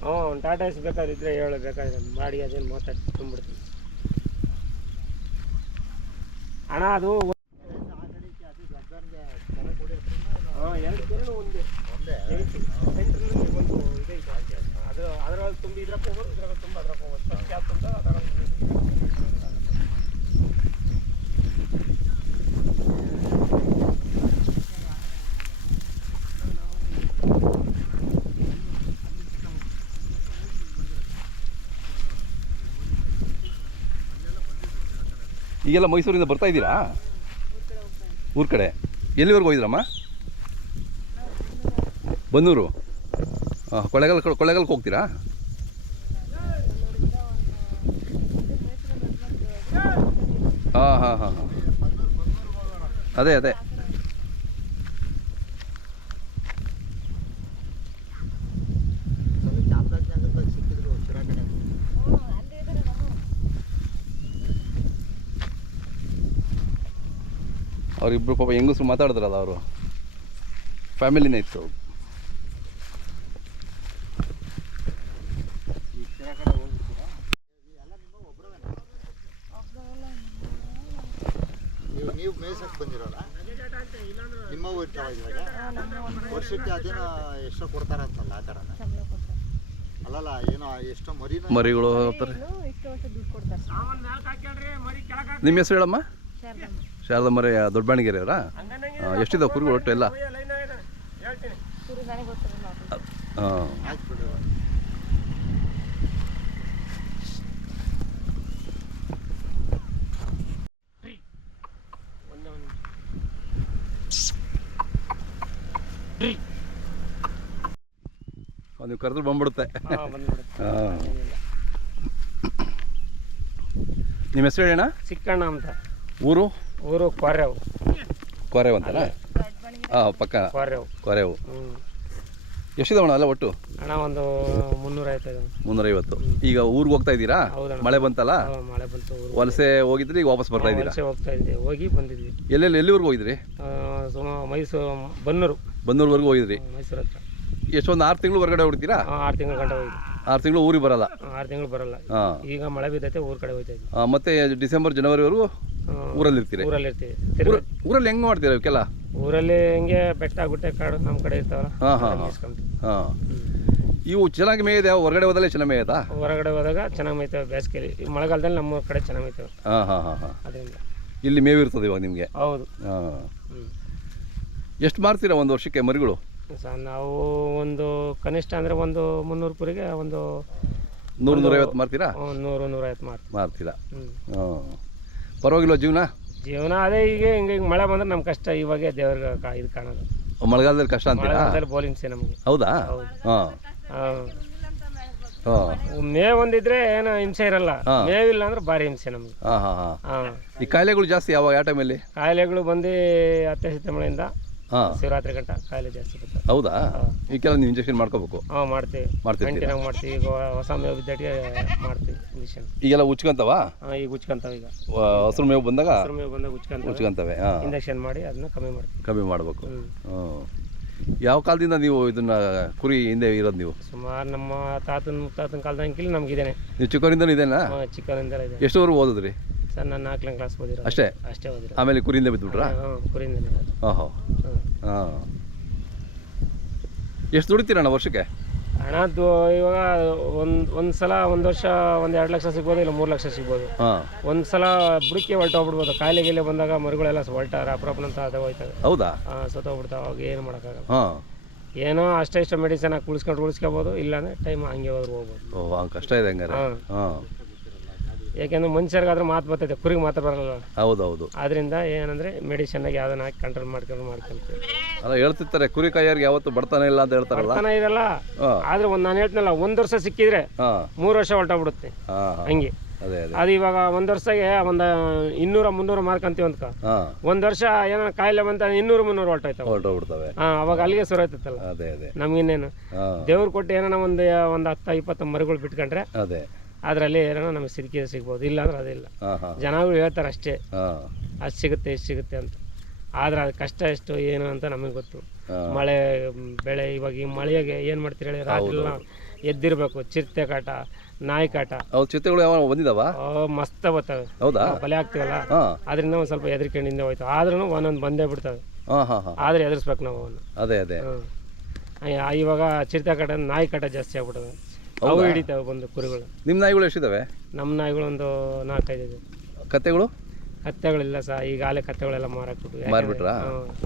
ಹ್ಞೂ ಟಾಟಾ ಎಸ್ ಬೇಕಾದ್ರೆ ಇದ್ರೆ ಹೇಳು ಬೇಕಾದ್ರೆ ಮಾಡಿ ಅದೇನು ಮಾತಾಡಿ ತುಂಬಿಡ್ತೀನಿ ಅಣ್ಣ ಅದು ಅದರಲ್ಲಿ ತುಂಬಿ ಇದ್ರಕ್ಕೆ ಹೋಗೋದು ಇದ್ರಾಗ ತುಂಬ ಅದ್ರಾಗ ಹೋಗೋದು ಕ್ಯಾಪ್ ತುಂಬ ಅದ್ರಾಗ ಈಗೆಲ್ಲ ಮೈಸೂರಿಂದ ಬರ್ತಾ ಇದ್ದೀರಾ? ಊರ ಕಡೆ. ಎಲ್ಲಿವರೆಗೂ ಹೋಗಿದ್ರಮ್ಮ? ಬನ್ನೂರು. ಹಾಂ ಕೊಳ್ಳೆಗಾಲ ಕೊಳ್ಳೆಗಾಲಕ್ಕೆ ಹೋಗ್ತೀರಾ? ಹಾಂ ಹಾಂ ಹಾಂ ಹಾಂ. ಅದೇ ಅದೇ ಸಿಕ್ಕಿದ್ರು ಶಿರಾ ಕಡೆ ಅವರಿಬ್ಬರು ಪಾಪ ಹೆಂಗಸ್ರು ಮಾತಾಡಿದ್ರಲ್ಲ ಅವರು. ಫ್ಯಾಮಿಲಿನೇ ಇತ್ತು. ನೀವು ಮೇಯ್ಸಕ್ಕೆ ಬಂದಿರೋಲ್ಲ? ನಿಮ್ಮ ಇವಾಗ? ವರ್ಷಕ್ಕೆ ಅದೇನೋ ಎಷ್ಟೋ ಕೊಡ್ತಾರಂತಲ್ಲ ಆ ಥರನ? ಅಲ್ಲಲ್ಲ ಏನೋ ಎಷ್ಟೋ ಮರಿ ಮರಿಗಳು ಕೊಡ್ತಾರೆ. ನಿಮ್ಮ ಹೆಸರು ಹೇಳಮ್ಮ? ಶಾರದಾ ಮರೆಯ ದೊಡ್ಡಬಾಣಿಗೆರೆ ಅವರಾ ಎಷ್ಟಿದಾವೆ ಕುರಿಗಳು ಒಟ್ಟು ಎಲ್ಲ? ಹೇಳ್ತೀನಿ. ಕುರಿ ನನಗೆ ಗೊತ್ತಿಲ್ಲ ನಾವು ಹಾಂ ಕರೆದ್ರೆ ಬಂದ್ಬಿಡುತ್ತೆ. ಹಾಂ ಬಂದ್ಬಿಡುತ್ತೆ. ಹಾಂ ನಿಮ್ಮ ಹೆಸರು ಹೇಳಣ್ಣ ಚಿಕ್ಕಣ್ಣ ಅಂತ. ಊರು? ಊರು ಕೊರೆವು. ಕೊರೆವು ಅಂತಲ್ಲ ಹಾಂ ಪಕ್ಕ. ಕೊರೆವು. ಕೊರೆವು. ಹ್ಞೂ ಅಣ್ಣ ಅಲ್ಲ ಒಟ್ಟು? ಅಣ್ಣ ಒಂದು ಮುನ್ನೂರ ಆಯ್ತದೆ ಮುನ್ನೂರೈವತ್ತು. ಈಗ ಊರಿಗೆ ಹೋಗ್ತಾ ಇದ್ದೀರಾ. ಮಳೆ ಬಂತಲ್ಲ? ಮಳೆ ಬಂತು ಊರು ವಲಸೆ ಹೋಗಿದ್ರಿ ಈಗ ವಾಪಸ್ ಬರ್ತಾ ಇದ್ದೀರಾ? ವಲಸೆ ಹೋಗ್ತಾ ಇದ್ದೆ. ಹೋಗಿ ಬಂದಿದ್ವಿ. ಎಲ್ಲೆಲ್ಲಿ ಎಲ್ಲಿವರೆಗೂ ಹೋಗಿದ್ರಿ? ಮೈಸೂರು ಬನ್ನೂರು. ಬನ್ನೂರ್ವರೆಗೂ ಹೋಗಿದ್ರಿ. ಮೈಸೂರು ಹತ್ರ. ಎಷ್ಟೊಂದು ಆರು ತಿಂಗಳು ಹೊರಗಡೆ ಹೊಡ್ತೀರಾ ಆ, ಆರು ತಿಂಗಳು ಗಂಟೆ ಹೋಗಿ ಆರು ತಿಂಗಳು ಊರಿಗೆ ಬರಲ್ಲ? ಆರು ತಿಂಗಳು ಬರಲ್ಲ. ಈಗ ಮಳೆ ಬಿದ್ದೈತೆ ಊರ ಕಡೆ ಹೋಗ್ತಾ ಇದ್ವಿ. ಮತ್ತೆ ಡಿಸೆಂಬರ್ ಜನವರಿವರೆಗೂ? ಊರಲ್ಲಿ ಇರ್ತೀರಿ ಊರಲ್ಲಿ ಇರ್ತೀವಿ ತಿರ್ಗಿ ಊರಲ್ಲಿ ಹೆಂಗೆ ಮಾಡ್ತೀರಾ ಇವಕ್ಕೆಲ್ಲ ಊರಲ್ಲಿ ಹಿಂಗೆ ಬೆಟ್ಟ ಗುಟ್ಟೆ ಕಾಡು ನಮ್ಮ ಕಡೆ ಇರ್ತಾವಲ್ಲ ಹಾಂ ಹಾಂ ಅದನ್ನ ಇಸ್ಕೊಂತೀವಿ. ಹಾಂ. ಇವು ಚೆನ್ನಾಗಿ ಮೇಯ್ದೆ ಹೊರಗಡೆ ಹೋದಲ್ಲೇ ಚೆನ್ನಾಗಿ ಮೇಯ್ತಾ ಹೊರಗಡೆ ಹೋದಾಗ ಚೆನ್ನಾಗಿ ಮೇಯ್ತವೆ ಬೇಸಿಗೆಲಿ. ಈ ಮಳೆಗಾಲದಲ್ಲಿ ನಮ್ಮ ಕಡೆ ಚೆನ್ನಾಗಿ ಮೇಯ್ತವೆ. ಹಾಂ ಹಾಂ ಹಾಂ ಹಾಂ. ಅದರಿಂದ. ಇಲ್ಲಿ ಮೇವಿರ್ತದೆ ಇವಾಗ ನಿಮಗೆ? ಹೌದು. ಹಾಂ. ಹ್ಞೂ ಎಷ್ಟು ಮಾರ್ತೀರಾ ಒಂದು ವರ್ಷಕ್ಕೆ ಮರಿಗಳು? ಸ ನಾವು ಒಂದು ಕನಿಷ್ಠ ಅಂದರೆ ಒಂದು ಮುನ್ನೂರು ಕುರಿಗೆ ಒಂದು ನೂರು ನೂರೈವತ್ತು ಮಾರ್ತೀರಾ? ಒಂದು ನೂರು ನೂರೈವತ್ತು ಮಾಡ್ತೀವಿ ಮಾರ್ತೀರಾ? ಹ್ಞೂ ಹಾಂ. ಪರವಾಗಿಲ್ಲ ಜೀವನ? ಜೀವನ ಅದೇ ಈಗ ಹಿಂಗೆ ಹಿಂಗೆ ಮಳೆ ಬಂದ್ರೆ ನಮ್ಮ ಕಷ್ಟ. ಇವಾಗ ದೇವ್ರ ಕಾ ಇದು ಕಾಣೋದು. ಮಳೆಗಾಲದಲ್ಲಿ ಕಷ್ಟ ಅಂತೀರಾ? ಮಳೆಗಾಲದಲ್ಲಿ ಬೋಲಿಂಗ್ಸೆ ನಮಗೆ. ಹೌದಾ. ಹಾಂ. ಮೇವ್ ಒಂದಿದ್ರೆ ಏನು ಹಿಂಸೆ ಇರಲ್ಲ. ಹಾ. ಮೇವಿಲ್ಲ ಅಂದ್ರೆ ಭಾರಿ ಹಿಂಸೆ ನಮಗೆ. ಹಾಂ ಹಾಂ ಹಾಂ. ಹಾಂ. ಈ ಕಾಯಿಲೆಗಳು ಜಾಸ್ತಿ ಯಾವಾಗ ಯಾವ ಟೈಮಲ್ಲಿ ಕಾಯಿಲೆಗಳು ಬಂದು ಅತ್ಯಸಿತ ಸಿತ್ತಂಬಳಿಂದ ಹಾಂ. ಶಿವರಾತ್ರಿ ಗಂಟ ಕಾಯಿಲೆ ಜಾಸ್ತಿ ಬರ್ತದೆ ಹೌದಾ? ಈಗೆಲ್ಲ ನೀವು ಇಂಜೆಕ್ಷನ್ ಮಾಡ್ಕೋಬೇಕು. ಹಾಂ ಮಾಡ್ತೀವಿ. ಮಾಡ್ತೀವಿ ಕಂಟಿನ್ಯೂ ಮಾಡ್ತೀವಿ. ಈಗ ಹೊಸ ಮೇವು ಬಿದ್ದಾಟಿಗೆ ಮಾಡ್ತೀವಿ ಇಂಜೆಕ್ಷನ್. ಈಗೆಲ್ಲ ಉಚ್ಕೊಂತವ? ಹಾಂ ಈಗ ಉಚ್ಕೊಂತಾವ ಈಗ. ಹಸಿರು ಮೇವು ಬಂದಾಗ ಹಸಿರು ಮೇವು ಬಂದಾಗ ಉಚ್ಕೊಂತಾವೆ. ಉಚ್ಕೊಂತವೆ ಹಾಂ. ಇಂಜೆಕ್ಷನ್ ಮಾಡಿ ಅದನ್ನ ಕಮ್ಮಿ ಮಾಡ್ತೀವಿ. ಕಮ್ಮಿ ಮಾಡಬೇಕು. ಹ್ಞೂ ಯಾವ ಕಾಲದಿಂದ ನೀವು ಇದನ್ನ ಕುರಿ ಹಿಂದೆ ಇರೋದು ನೀವು? ಸುಮಾರು ನಮ್ಮ ತಾತನ ಮುತ್ತಾತನ ನಮ್ಗೆ ಇದೇನೆ ನೀವು ಚಿಕ್ಕವರಿಂದ ಇದೇನಾ? ಚಿಕ್ಕವರಿಂದ ಇದೆ. ಎಷ್ಟುವರೆಗೂ ಓದಿದ್ರಿ? ಸರ್ ನಾನು ನಾಲ್ಕನೇ ಕ್ಲಾಸ್ ಓದಿರೋ ಅಷ್ಟೇ? ಅಷ್ಟೇ ಓದಿರೋ ಆಮೇಲೆ ಕುರಿಯಿಂದ ಬಿದ್ದುಬಿಟ್ರಾ ಹಾಂ ಕುರಿಯಿಂದ ಓಹೋ ಹಾಂ ಹಾಂ. ಹಾಂ. ಎಷ್ಟು ದುಡಿತೀರಣ್ಣ ವರ್ಷಕ್ಕೆ? ಹಣ ದು- ಇವಾಗ ಒಂದು ಒಂದು ಸಲ ಒಂದು ವರ್ಷ ಒಂದು ಎರಡು ಲಕ್ಷ ಸಿಗ್ಬೋದು ಇಲ್ಲ ಮೂರು ಲಕ್ಷ ಸಿಗ್ಬೋದು. ಹಾಂ. ಒಂದು ಸಲ ಬುಡಕ್ಕೆ ಹೊರಟೋಗ್ಬಿಡ್ಬೋದು ಕಾಯಿಲೆ ಗೀಲೆ ಬಂದಾಗ ಮರುಗಳೆಲ್ಲ ಹೊಲ್ಟಾರ ಅಪ್ರಪ್ನಂತ ಅದು ಹೋಯ್ತವೆ. ಹೌದಾ? ಸತ್ತೋಗ್ಬಿಡ್ತಾವೆ ಅವಾಗ ಏನು ಮಾಡೋಕ್ಕಾಗಲ್ಲ. ಹಾಂ. ಏನೋ ಅಷ್ಟೇ ಇಷ್ಟ ಮೆಡಿಸನ್ ಹಾಕಿ ಉಳಿಸ್ಕೊಂಡು ಉಳಿಸ್ಕೋಬೋದು ಇಲ್ಲಾಂದ್ರೆ ಟೈಮ್ ಹಂಗೆ ಹೋದ್ರೆ ಹೋಗ್ಬೋದು. ಓ ಕಷ್ಟ ಇದೆ ಹಂಗಾರೆ ಹಾಂ. ಹಾಂ. ಯಾಕೆಂದ್ರೆ ಮನುಷ್ಯರಿಗಾದ್ರೆ ಮಾತು ಬರ್ತೈತೆ ಕುರಿಗೆ ಮಾತು ಬರಲ್ಲ ಹೌದು ಹೌದು ಆದ್ರಿಂದ ಏನಂದ್ರೆ ಮೆಡಿಸನ್ನಾಗಿ ಯಾವ್ದನ್ನ ಹಾಕಿ ಕಂಟ್ರೋಲ್ ಮಾಡ್ಕೊಂಡು ಮಾಡ್ಕೊಂತೀವಿ. ಅಲ್ಲ ಹೇಳ್ತಿರ್ತಾರೆ ಕುರಿ ಕಾಯೋರ್ಗೆ ಯಾವತ್ತು ಬರ್ತಾನೆ ಇಲ್ಲ ಅಂತ ಹೇಳ್ತಾರಲ್ಲ? ಬರ್ತಾನೆ ಇರಲ್ಲ. ಹಾಂ. ಆದ್ರೆ ಒಂದ್ ನಾನು ಹೇಳ್ತೀನಲ್ಲ ಒಂದ್ ವರ್ಷ ಸಿಕ್ಕಿದ್ರೆ ಮೂರ್ ಮೂರು ವರ್ಷ ಹೊಲ್ಟೋಗ್ಬಿಡುತ್ತೆ ಹಾಂ ಹಂಗೆ. ಅದೇ ಅದೇ. ಅದು ಇವಾಗ ಒಂದ್ ವರ್ಷಗೆ ಒಂದ್ ಇನ್ನೂರ ಮುನ್ನೂರ ಮಾರ್ಕಂತೀವಿ ಅಂತ ಹಾ. ಒಂದ್ ವರ್ಷ ಏನೋ ಕಾಯಿಲೆ ಬಂತ ಇನ್ನೂರು ಮುನ್ನೂರು ಹೊಲ್ಟೋಯ್ತಾವ ಹೊರಟೋಗ್ಬಿಡ್ತವೆ. ಹಾ ಅವಾಗ ಅಲ್ಲಿಗೆ ಸುರೈತಲ್ಲ ಅದೇ ಅದೇ. ನಮ್ಗಿನ್ನೇನು. ಹಾಂ. ದೇವ್ರು ಕೊಟ್ಟು ಏನೋ ಒಂದು ಒಂದು ಹತ್ತು ಇಪ್ಪತ್ತು ಮರಿಗಳು ಬಿಟ್ಕೊಂಡ್ರೆ ಅದೇ. ಅದರಲ್ಲಿ ಏನೋ ನಮಗೆ ಸಿಕ್ಕಿದ್ರೆ ಸಿಗ್ಬೋದು ಇಲ್ಲ ಅಂದ್ರೆ ಅದಿಲ್ಲ ಜನಗಳು ಹೇಳ್ತಾರೆ ಅಷ್ಟೇ. ಅದು ಸಿಗುತ್ತೆ ಇಷ್ಟು ಸಿಗುತ್ತೆ ಅಂತ. ಆದ್ರೆ ಅದು ಕಷ್ಟ ಎಷ್ಟು ಏನು ಅಂತ ನಮಗೆ ಗೊತ್ತು. ಮಳೆ ಬೆಳೆ ಇವಾಗ ಈ ಮಳೆಗೆ ಏನು ಮಾಡ್ತೀರಿ ಹೇಳಿ? ರಾತ್ರಿ ಎಲ್ಲ ಎದ್ದಿರ್ಬೇಕು ಚಿರತೆ ಕಾಟ ನಾಯಿ ಕಾಟ. ಅವು ಚಿತೆಗಳು ಯಾವ ಬಂದಿದಾವ? ಮಸ್ತ್ ಬರ್ತವೆ ಹೌದಾ? ಬಲೆ ಆಗ್ತೀವಲ್ಲ ಅದರಿಂದ ಒಂದು ಸ್ವಲ್ಪ ಹೆದರ್ಕೊಂಡಿಂದ ಹೋಯ್ತು. ಆದ್ರೂ ಒಂದೊಂದು ಬಂದೇ ಬಿಡ್ತವೆ. ಆದ್ರೆ ಎದುರಿಸ್ಬೇಕು ನಾವು ಅದೇ ಅದೇ. ಇವಾಗ ಚಿರತೆ ಕಾಟ ನಾಯಿ ಕಾಟ ಜಾಸ್ತಿ ಆಗ್ಬಿಟ್ಟವೆ. ಅವು ಹಿಡಿತಾವೆ ಬಂದು ಕುರಿಗಳು. ನಿಮ್ಮ ನಾಯಿಗಳು ಎಷ್ಟಿದಾವೆ? ನಮ್ಮ ನಾಯಿಗಳು ಒಂದು ನಾಲ್ಕೈದು ಇದೆ. ಕತ್ತೆಗಳು? ಕತ್ತೆಗಳಿಲ್ಲ ಸಹ ಈಗಾಗಲೇ ಕತ್ತೆಗಳೆಲ್ಲ ಮಾರಾಕ್ಬಿಟ್ಟು ಮಾರ್ಬಿಟ್ರಾ?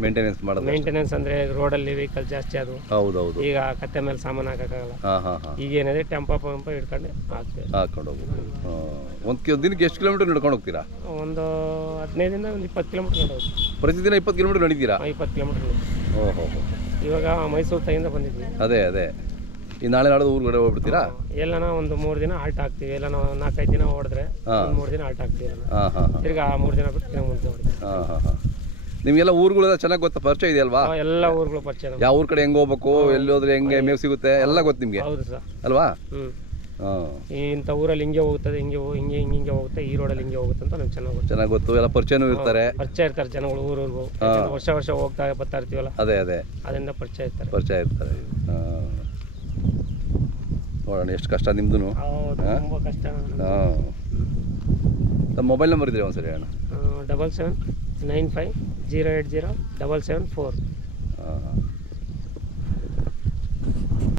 ಮೇಂಟೆನೆನ್ಸ್ ಮಾಡೋದು ಮೇಂಟೆನೆನ್ಸ್ ಅಂದ್ರೆ ರೋಡಲ್ಲಿ ವೆಹಿಕಲ್ ಜಾಸ್ತಿ ಅದು ಹೌದು ಹೌದು ಈಗ ಕತ್ತೆ ಮೇಲೆ ಸಾಮಾನು ಹಾಕೋಕ್ಕಾಗಲ್ಲ. ಈಗ ಏನಿದೆ ಟೆಂಪೋ ಪಂಪ ಹಿಡ್ಕೊಂಡು ಹಾಕ್ತೇವೆ. ಹಾಕೊಂಡು ಹೋಗು ಒಂದು ದಿನಕ್ಕೆ ಎಷ್ಟು ಕಿಲೋಮೀಟರ್ ನಡ್ಕೊಂಡು ಹೋಗ್ತೀರಾ? ಒಂದು ಹದಿನೈದಿಂದ ಒಂದು ಇಪ್ಪತ್ತು ಕಿಲೋಮೀಟರ್ ನಡೋದು ಪ್ರತಿದಿನ ಇಪ್ಪತ್ತು ಕಿಲೋಮೀಟರ್ ನಡೀತೀರಾ? ಇಪ್ಪತ್ತು ಕಿಲೋಮೀಟರ್ ಓಹೋ ಇವಾಗ ಮೈಸೂರು ತಗಿಂದ ಬಂದಿದ್ವಿ. ಅದೇ ಅದೇ. ಈ ನಾಳೆ ನಾಳೆ ಊರುಗಡೆ ಹೋಗ್ಬಿಡ್ತೀರಾ? ಎಲ್ಲನ ಒಂದು ಮೂರು ದಿನ ಆಲ್ಟ್ ಆಗ್ತೀವಿ. ಎಲ್ಲ ನಾವು ನಾಲ್ಕೈದು ದಿನ ಹೊಡೆದ್ರೆ ಒಂದು ಮೂರು ದಿನ ಆಲ್ಟ್ ಆಗ್ತೀವಿ ಎಲ್ಲ ಹಾಂ ಹಾಂ ಹಾಂ. ತಿರ್ಗಾ ಆ ಮೂರು ದಿನ ಬಿಟ್ಟು ತಿರ್ಗಾ ಮುಂದೆ ಹೊಡಿತೀವಿ. ಹಾಂ ಹಾಂ ಹಾಂ. ನಿಮಗೆಲ್ಲ ಊರುಗಳೆಲ್ಲ ಚೆನ್ನಾಗಿ ಗೊತ್ತಾ? ಪರಿಚಯ ಇದೆಯಲ್ವಾ? ಆ, ಎಲ್ಲ ಊರುಗಳು ಪರಿಚಯ ನಮ್ಗೆ. ಯಾವ ಊರ್ ಕಡೆ ಹೆಂಗ್ ಹೋಗ್ಬೇಕು ಎಲ್ಲಿ ಹೋದ್ರೆ ಹೆಂಗೆ ಮೇವು ಸಿಗುತ್ತೆ ಎಲ್ಲ ಗೊತ್ತು ನಿಮಗೆ? ಹೌದು ಸರ್. ಅಲ್ವಾ? ಹ್ಞೂ ಹಾಂ. ಇಂಥ ಊರಲ್ಲಿ ಹಿಂಗೆ ಹೋಗುತ್ತೆ ಹಿಂಗೆ ಹೋ- ಹಿಂಗೆ ಹಿಂಗೆ ಹಿಂಗೆ ಹೋಗುತ್ತೆ ಈ ರೋಡಲ್ಲಿ ಹಿಂಗೆ ಹೋಗುತ್ತೆ ಅಂತ ನಮ್ಗೆ ಚೆನ್ನಾಗಿ ಗೊತ್ತು. ಚೆನ್ನಾಗಿ ಗೊತ್ತು. ಎಲ್ಲ ಪರಿಚಯನೂ ಇರ್ತಾರೆ. ಪರಿಚಯ ಇರ್ತಾರೆ ಜನಗಳು ಊರೂರಿಗೂ ವರ್ಷ ವರ್ಷ ಹೋಗ್ತಾ ಬರ್ತಾ ಇರ್ತೀವಲ್ಲ. ಅದೇ ಅದೇ. ಅದರಿಂದ ಪರಿಚಯ ಇರ್ತಾರೆ. ಪರಿಚಯ ಇರ್ತಾರೆ. ಹಾಂ. ನೋಡೋಣ ಎಷ್ಟು ಕಷ್ಟ ನಿಮ್ಮದು ಹೌದು ತುಂಬ ಕಷ್ಟ. ಹಾಂ. ನಮ್ಮ ಮೊಬೈಲ್ ನಂಬರ್ ಇದ್ರೆ ಒಂದ್ಸರಿ ಅಣ್ಣ double seven nine five zero eight zero double seven four. ಹಾಂ.